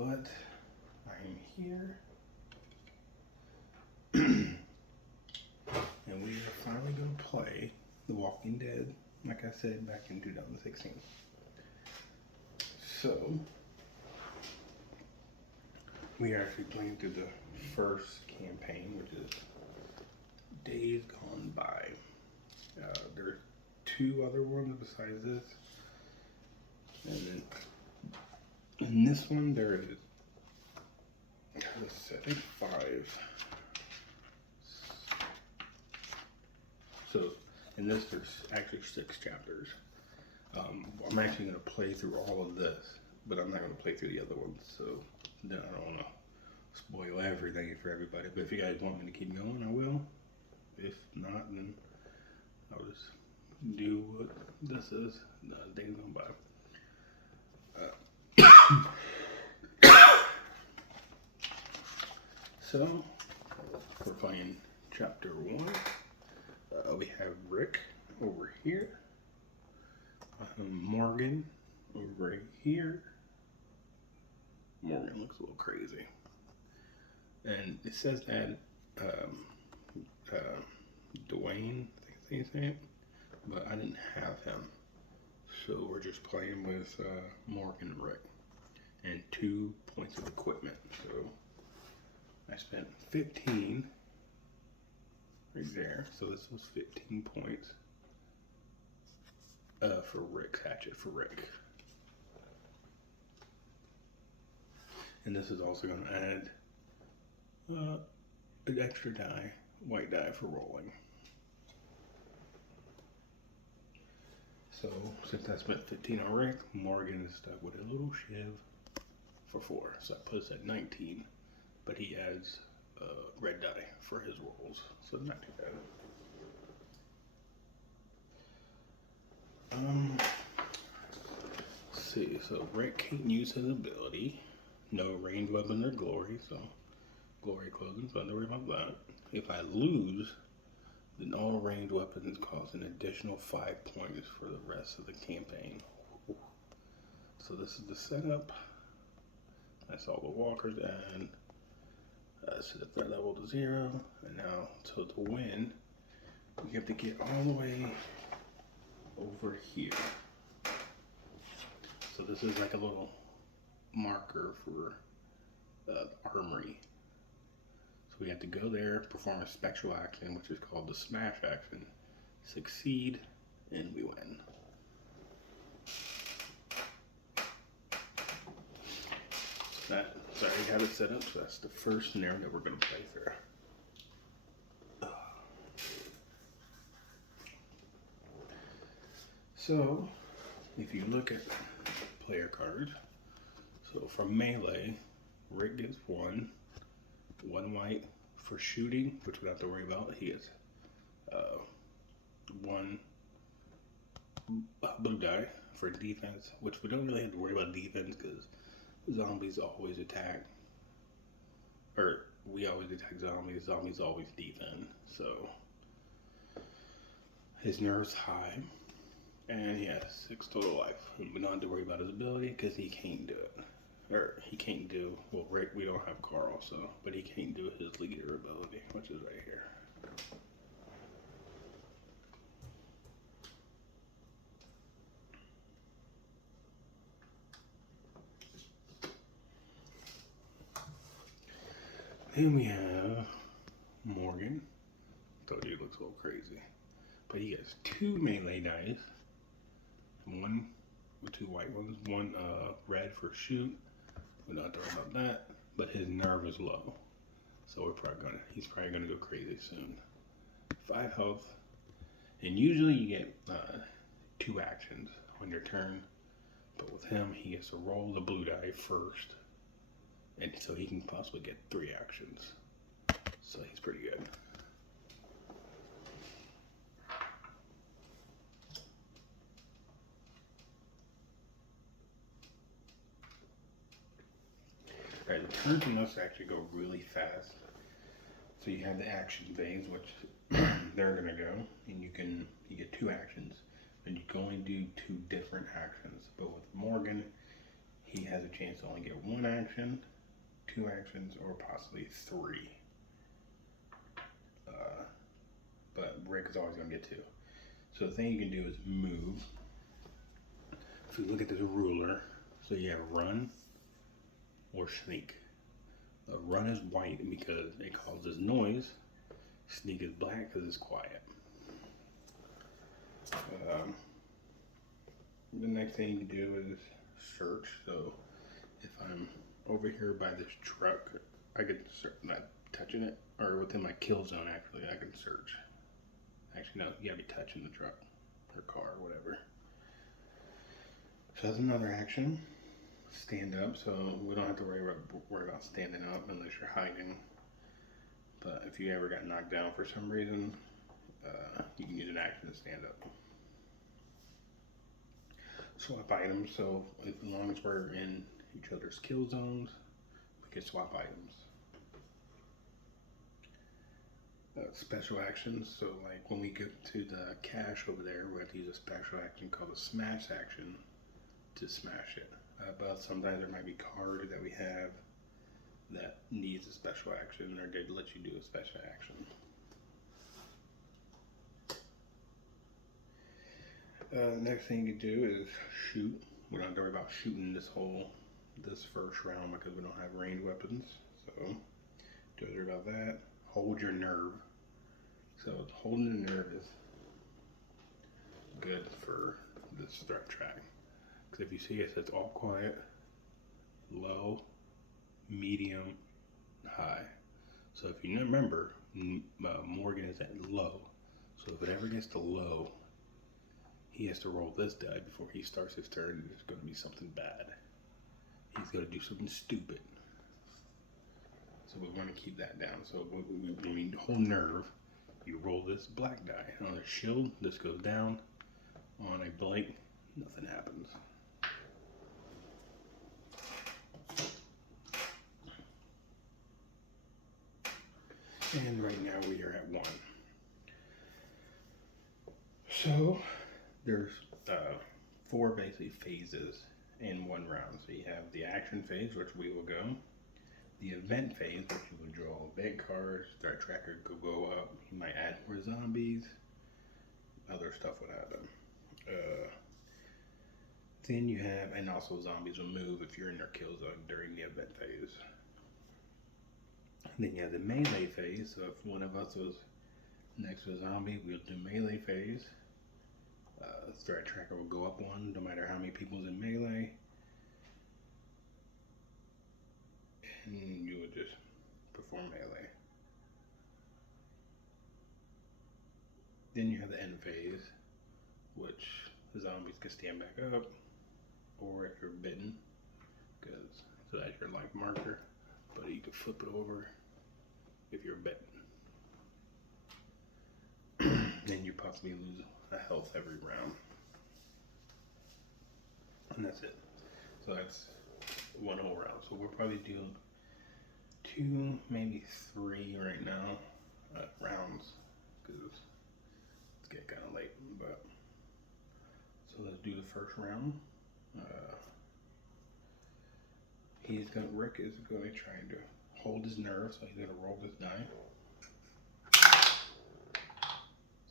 but I'm here. And we are finally going to play The Walking Dead, like I said, back in 2016. So, we are actually playing through the first campaign, which is Days Gone By. There's 2 other ones besides this. And then in this one, there is, I think 5. So in this, there's actually 6 chapters. I'm actually going to play through all of this, but I'm not going to play through the other ones. So then I don't want to spoil everything for everybody. But if you guys want me to keep going, I will. If not, then I'll just do what this is. Days Gone By. So, we're playing chapter 1. We have Rick over here. Morgan over right here. Morgan looks a little crazy. And it says that Dwayne, I think his name, but I didn't have him. So we're just playing with Morgan and Rick. And 2 points of equipment. So I spent 15 right there. So this was 15 points for Rick's hatchet for Rick. And this is also going to add an extra die, white die for rolling. So since I spent 15 on Rick, Morgan is stuck with a little shiv for 4. So that puts at 19. But he adds red die for his rolls. So not too bad. Let's see. So Rick can't use his ability. No ranged weapon or glory. So glory clothing. So don't worry about that. If I lose, then all ranged weapons cost an additional 5 points for the rest of the campaign. So this is the setup. That's all the walkers and set the threat level to 0. And now, so to win, we have to get all the way over here. So this is like a little marker for armory. So we have to go there, perform a special action, which is called the smash action, succeed, and we win. So I already have it set up, so that's the first scenario that we're going to play through. So, if you look at player cards, so from melee, Rick gets 1 white for shooting, which we don't have to worry about. He gets 1 blue die for defense, which we don't really have to worry about defense because zombies always attack. Or we always attack zombies. Zombies always defend. So his nerve's high. And he has 6 total life. We don't have to worry about his ability because he can't do it. Or he can't do, well, Rick, we don't have Carl, so, but he can't do his leader ability, which is right here. Then we have Morgan. Told you he looks a little crazy. But he has 2 melee dice. 1 with 2 white ones, 1 red for shoot. We're not talking about that, but his nerve is low, so he's probably gonna go crazy soon. 5 health, and usually you get 2 actions on your turn, but with him he gets to roll the blue die first, and so he can possibly get 3 actions. So he's pretty good. Alright, the turns must actually go really fast. So you have the action phase, which they're gonna go, and you get 2 actions, and you can only do 2 different actions. But with Morgan, he has a chance to only get 1 action, 2 actions, or possibly 3. But Rick is always going to get 2. So the thing you can do is move. If you look at this ruler, so you have run or sneak. Run is white because it causes noise. Sneak is black because it's quiet. The next thing you can do is search. So if I'm over here by this truck, I can search, not touching it, or within my kill zone actually, I can search. Actually, no, you gotta be touching the truck or car or whatever. So that's another action. Stand up, so we don't have to worry about standing up unless you're hiding. But if you ever got knocked down for some reason, you can use an action to stand up. Swap items, so as long as we're in each other's kill zones, we can swap items. Special actions, so like when we get to the cache over there, we have to use a special action called a smash action to smash it. But sometimes there might be cards that we have that needs a special action, or they let you do a special action. Next thing you can do is shoot. We don't have to worry about shooting this first round because we don't have ranged weapons. So don't worry about that. Hold your nerve. So holding the nerve is good for this threat track. Because if you see it says all quiet, low, medium, high. So if you remember, Morgan is at low. So if it ever gets to low, he has to roll this die before he starts his turn. It's going to be something bad. He's going to do something stupid. So we want to keep that down. So when you hold nerve, you roll this black die. On a shield, this goes down. On a blank, nothing happens. And right now we are at 1. So there's 4 basically phases in 1 round. So you have the action phase, which we will go. The event phase, which you will draw event cards, threat tracker could go up. You might add more zombies. Other stuff would happen. Then you have, and also zombies will move if you're in their kill zone during the event phase. Then you have the melee phase, so if one of us was next to a zombie, we'll do melee phase. Threat tracker will go up 1, no matter how many people's in melee. And you would just perform melee. Then you have the end phase, which the zombies can stand back up, or if you're bitten, so that's your life marker, but you can flip it over if you're bitten. Then you possibly lose a health every round. And that's it. So that's 1 whole round. So we'll probably do 2, maybe 3 right now, rounds, because it's getting kind of late. But so let's do the first round. Rick is going to try to hold his nerve, so he's going to roll this die.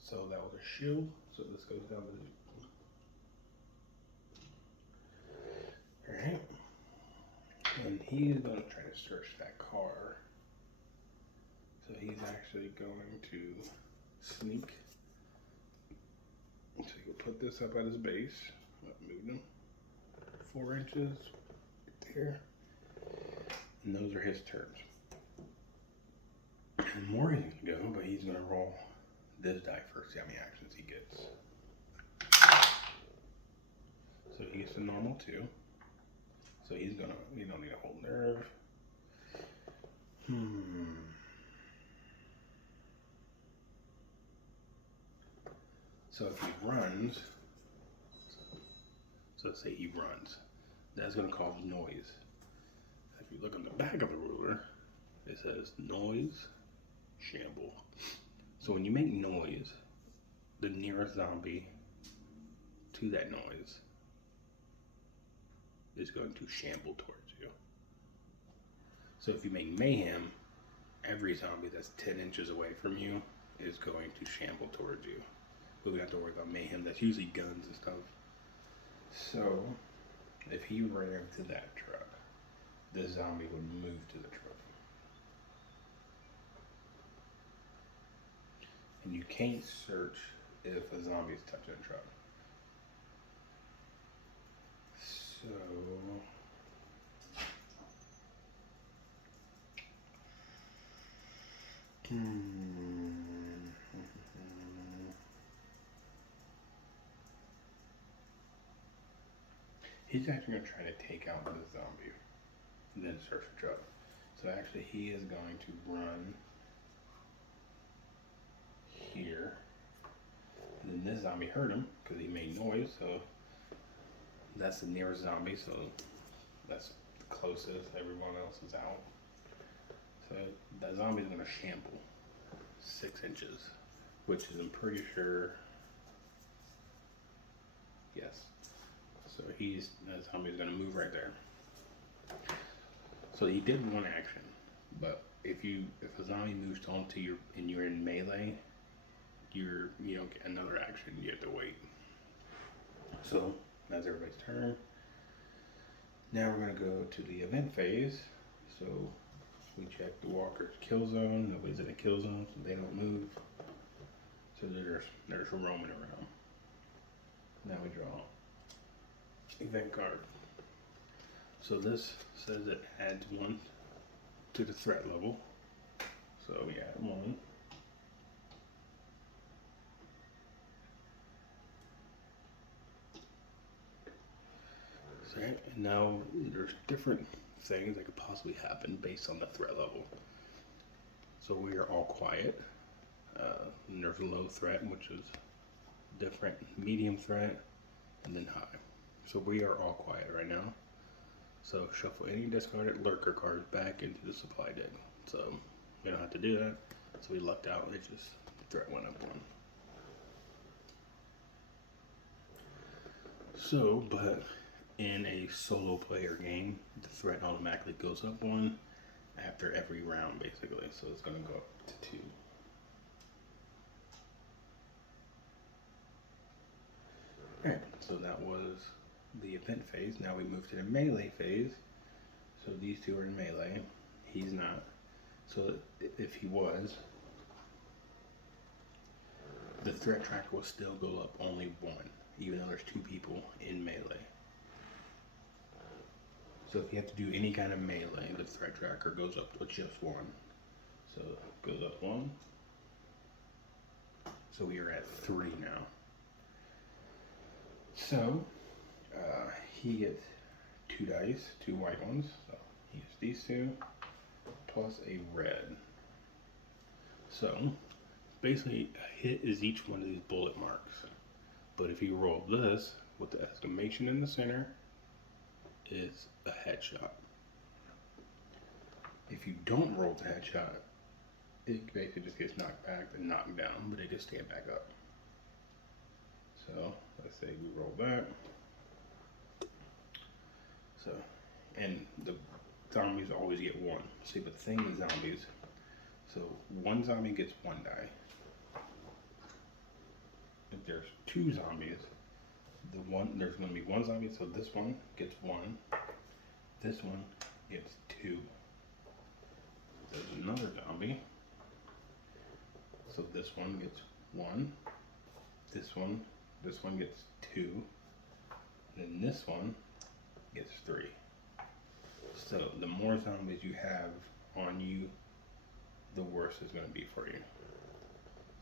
So that was a shield. So this goes down to the... Alright. And he's going to try to search that car. So he's actually going to sneak. So he'll put this up at his base. Move him 4 inches right there. And those are his turns. And Morgan can go, but he's going to roll this die first, see how many actions he gets. So he gets a normal 2. So you don't need a whole nerve. So if he runs, so let's say he runs, that's going to cause noise. If you look on the back of the ruler, it says noise, shamble. So when you make noise, the nearest zombie to that noise is going to shamble towards you. So if you make mayhem, every zombie that's 10 inches away from you is going to shamble towards you. But we don't have to worry about mayhem. That's usually guns and stuff. So if he ran to that truck, the zombie would move to the truck. And you can't search if a zombie is touching a truck. So he's actually going to try to take out the zombie and then search the truck. So actually he is going to run here. And then this zombie heard him because he made noise, so that's the nearest zombie, so that's the closest. Everyone else is out. So that zombie is going to shamble 6 inches, which is, I'm pretty sure, yes. So that zombie is going to move right there. So he did one action, but if a zombie moves onto you and you're in melee, you don't get another action. You have to wait. So that's everybody's turn. Now we're going to go to the event phase. So we check the walker's kill zone. Nobody's in a kill zone, so they don't move. So they're just roaming around. Now we draw event card. So this says it adds 1 to the threat level. So we add 1. So, and now there's different things that could possibly happen based on the threat level. So we are all quiet. And there's a low threat, which is different, medium threat, and then high. So we are all quiet right now. So shuffle any discarded lurker cards back into the supply deck. So we don't have to do that. So we lucked out. It just threat went up 1. So, but in a solo player game, the threat automatically goes up 1 after every round, basically. So it's going to go up to 2. Alright, so that was the event phase. Now we move to the melee phase. So these two are in melee. He's not. So if he was, the threat tracker will still go up only 1, even though there's 2 people in melee. So if you have to do any kind of melee, the threat tracker goes up to just 1. So it goes up 1. So we are at 3 now. So he gets 2 dice, 2 white ones. So he gets these 2 plus a red. So basically a hit is each one of these bullet marks. But if you roll this with the exclamation in the center, it's a headshot. If you don't roll the headshot, it basically just gets knocked back and knocked down, but they just stand back up. So let's say we roll that. So, and the zombies always get 1. See, but the thing with zombies, so 1 zombie gets 1 die. If there's 2 zombies, there's going to be 1 zombie, so this one gets 1. This one gets 2. There's another zombie, so this one gets 1. This one gets 2. Then this one gets 3. So the more zombies you have on you, the worse it's going to be for you.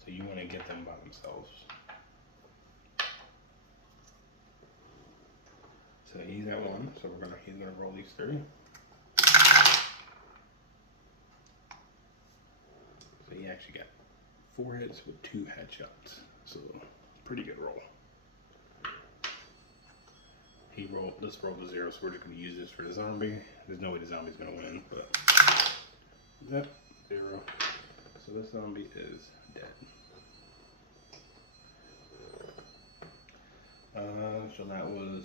So you want to get them by themselves. So he's at 1, so he's gonna roll these 3. So he actually got 4 hits with 2 headshots. So pretty good roll. Let's roll the 0, so we're just gonna use this for the zombie. There's no way the zombie's gonna win, but that 0. So this zombie is dead. So that was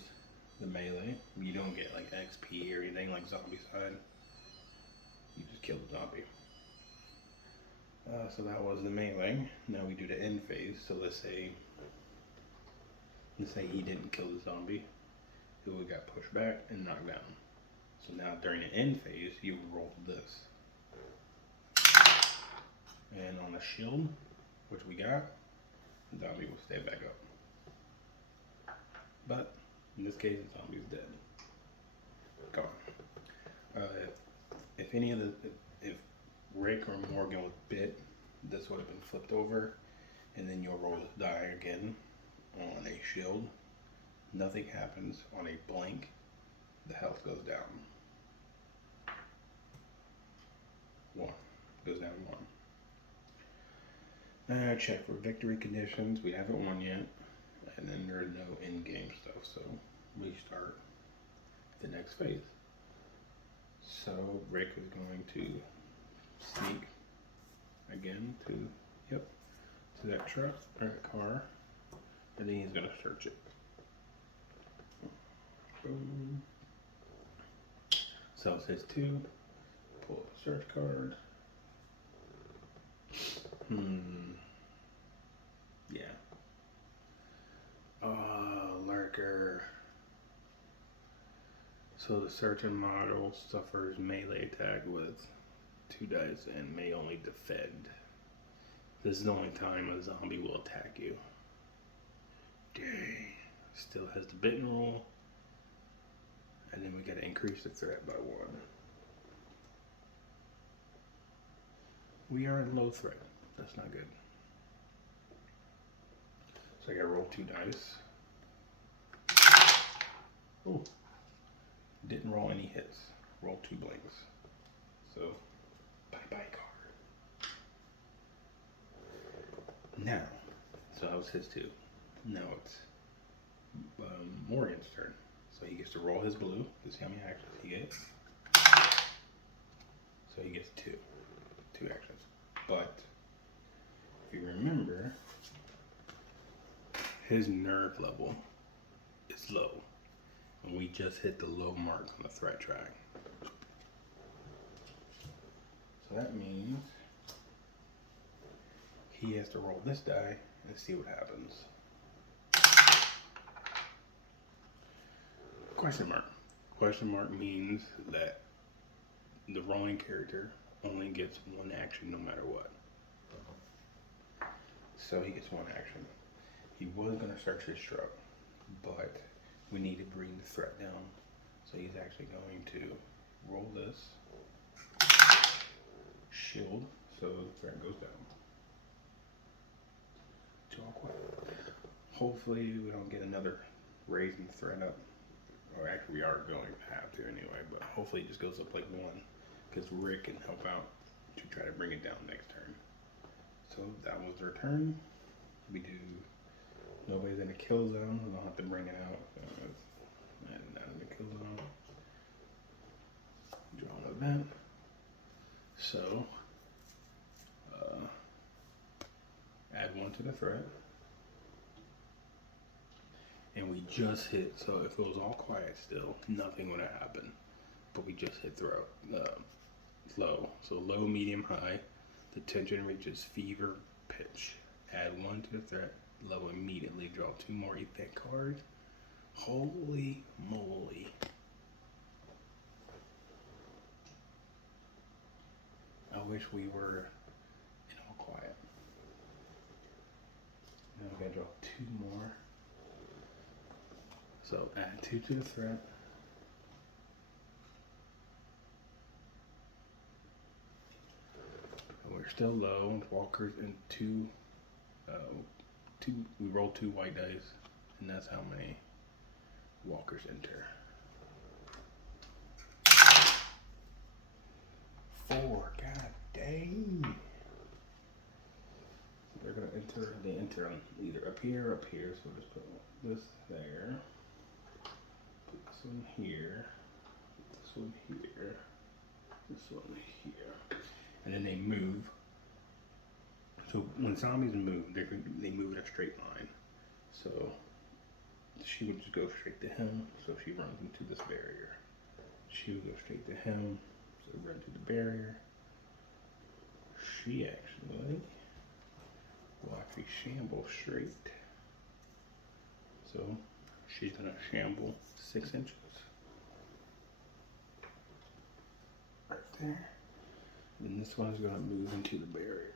the melee. You don't get like XP or anything like zombie side. You just kill the zombie. So that was the melee. Now we do the end phase. So let's say he didn't kill the zombie. He would got pushed back and knocked down. So now during the end phase, you roll this. And on the shield, which we got, the zombie will stay back up. But in this case, the zombie is dead. Gone. If Rick or Morgan was bit, this would have been flipped over, and then you'll roll this die again on a shield. Nothing happens. On a blank, the health goes down. 1. Goes down 1. Check for victory conditions. We haven't won yet. And then there's no in-game stuff, so we start the next phase. So Rick is going to sneak again to that truck or that car, and then he's going to search it. Boom. So it says 2. Pull a search card. Yeah. Lurker. So the certain model suffers melee attack with 2 dice and may only defend. This is the only time a zombie will attack you. Dang. Still has the bitten rule. And then we gotta increase the threat by 1. We are in low threat. That's not good. So I gotta roll 2 dice. Oh. Didn't roll any hits. Roll 2 blanks. So, bye-bye card. Now, so that was his 2. Now it's Morgan's turn. So he gets to roll his blue. Let's see how many actions he gets. So he gets 2 actions. But if you remember, his nerve level is low. And we just hit the low mark on the threat track. So that means he has to roll this die and see what happens. Question mark. Question mark means that the rolling character only gets 1 action no matter what. So he gets 1 action. He was going to search his truck, but we need to bring the threat down. So he's actually going to roll this shield so the threat goes down. It's all quiet. Hopefully we don't get another raising the threat up. Or actually we are going to have to anyway, but hopefully it just goes up like 1. Because Rick can help out to try to bring it down next turn. So that was their turn. We do, nobody's in a kill zone, we don't have to bring it out. Not in the kill zone. Draw an event. So, add 1 to the threat. And we just hit, so if it was all quiet still, nothing would have happened. But we just hit low. So low, medium, high. The tension reaches fever pitch. Add 1 to the threat. Low immediately. Draw 2 more event cards. Holy moly. I wish we were in all quiet. Now we gotta draw 2 more. So add 2 to the threat. And we're still low. Walkers and 2. We roll 2 white dice, and that's how many walkers enter. 4. God dang. They're gonna enter. They enter on either up here or up here. So we'll just put this there. Put this one here. Put this one here. This one here. And then they move. So when zombies move, they move in a straight line. So she would just go straight to him, so she runs into this barrier. She would go straight to him, so run to the barrier. She actually will actually shamble straight. So she's gonna shamble 6 inches. Right there. And this one's gonna move into the barrier.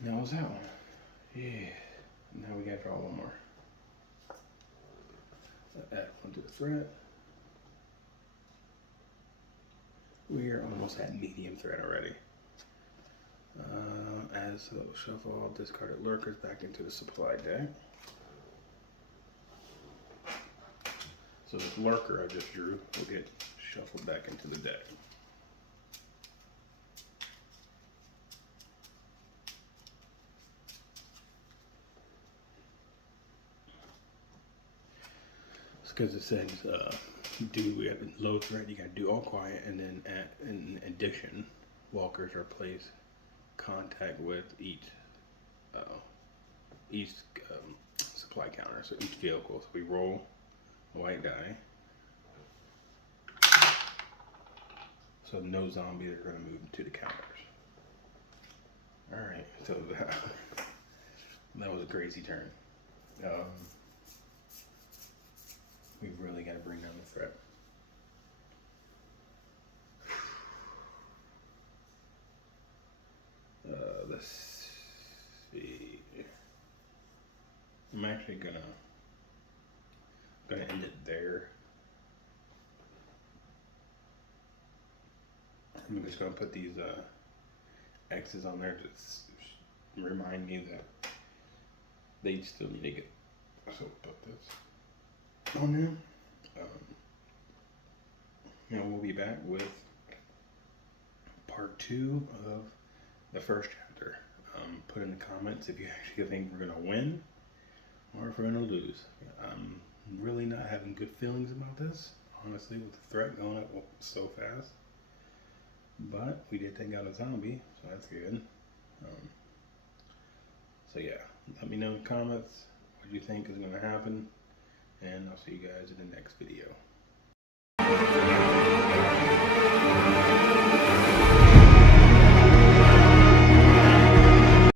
Now is that one. Yeah. Now we gotta draw one more. Add one to the thread. We are almost at medium thread already. As we'll shuffle all discarded lurkers back into the supply deck. So this lurker I just drew will get shuffled back into the deck. It's because it says we have low thread, you gotta do all quiet, and then in addition, walkers are placed contact with each supply counter, so each vehicle. So we roll a white die, so no zombies are going to move to the counters. All right, so that was a crazy turn. We really got to bring down the threat. Let's see. I'm actually gonna end it there. I'm just gonna put these X's on there to remind me that they still need to get. So put this on there. We'll be back with part 2 of the first chapter. Put in the comments if you actually think we're gonna win or if we're gonna lose. I'm really not having good feelings about this, honestly, with the threat going up so fast. But we did take out a zombie, so that's good. So yeah, let me know in the comments what you think is gonna happen, and I'll see you guys in the next video.